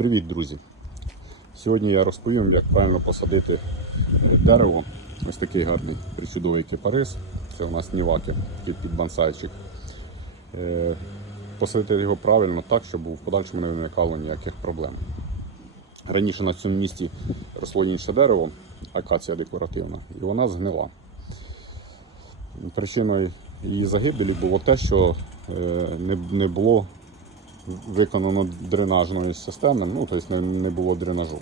Привіт, друзі! Сьогодні я розповім, як правильно посадити дерево. Ось такий гарний причудовий кипарис. Це у нас ніваки, такий підбансайчик. Е, Посадити його правильно так, щоб в подальшому не виникало ніяких проблем. Раніше на цьому місці росло інше дерево, акація декоративна, і вона згнила. Причиною її загибелі було те, що е, не, не було виконано дренажної системи, ну тобто не, не було дренажу.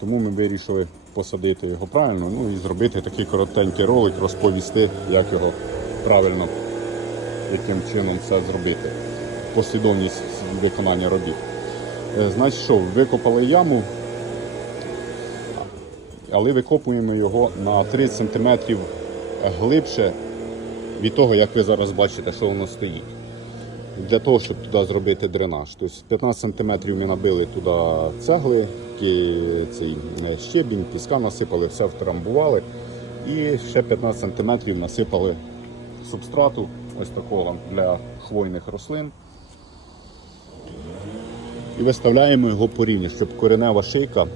Тому ми вирішили посадити його правильно, ну і зробити такий коротенький ролик, розповісти, як його правильно, яким чином це зробити. Послідовність виконання робіт. Е, Значить що, викопали яму, але викопуємо його на 30 см глибше від того, як ви зараз бачите, що воно стоїть для того, щоб туди зробити дренаж. Тобто 15 см ми набили туди цегли, цей е, щебінь, піска насипали, все втрамбували. І ще 15 см насипали субстрату ось такого для хвойних рослин. І виставляємо його по рівні, щоб коренева шийка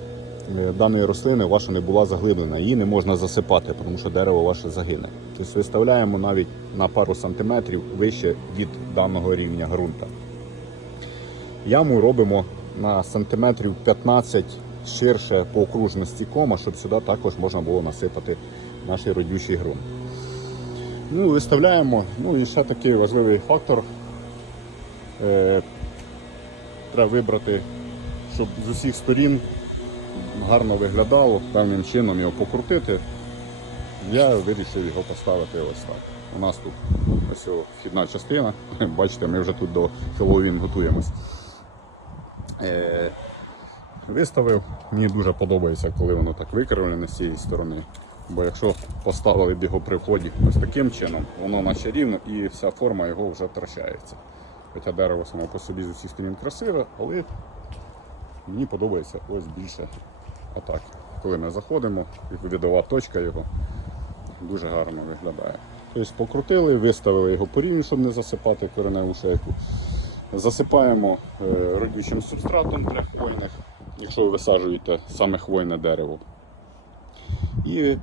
даної рослини ваша не була заглиблена. Її не можна засипати, тому що дерево ваше загине. Тобто виставляємо навіть на пару сантиметрів вище від даного рівня ґрунта. Яму робимо на сантиметрів 15 ширше по окружності кома, щоб сюди також можна було насипати наш родючий ґрунт. Ну, виставляємо. Ну і ще такий важливий фактор. Е, треба вибрати, щоб з усіх сторін гарно виглядало, певним чином його покрутити. Я вирішив його поставити ось так. У нас тут ось вхідна частина. Бачите, ми вже тут до Хеллоуін готуємось. Е, виставив. Мені дуже подобається, коли воно так викривлене з цієї сторони. Бо якщо поставили б його при вході ось таким чином, воно наче рівно і вся форма його вже втрачається. Хоча дерево само по собі з усіх сторін красиве, але мені подобається ось більше отак. Коли ми заходимо, видова точка його дуже гарно виглядає. Тобто покрутили, виставили його по рівню, щоб не засипати кореневу шейку. Засипаємо е, родючим субстратом для хвойних, якщо ви висаджуєте саме хвойне дерево. І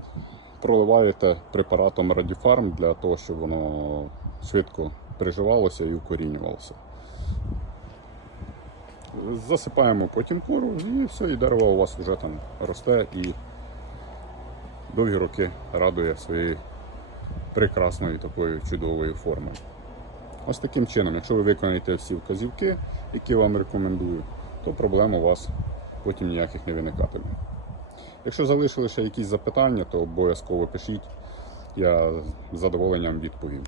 проливаєте препаратом Радіфарм для того, щоб воно швидко приживалося і укорінювалося. Засипаємо потім кору і все, і дерево у вас вже там росте і довгі роки радує своєю прекрасною такою чудовою формою. Ось таким чином, якщо ви виконаєте всі вказівки, які вам рекомендую, то проблем у вас потім ніяких не виникатиме. Якщо залишили ще якісь запитання, то обов'язково пишіть, я з задоволенням відповім.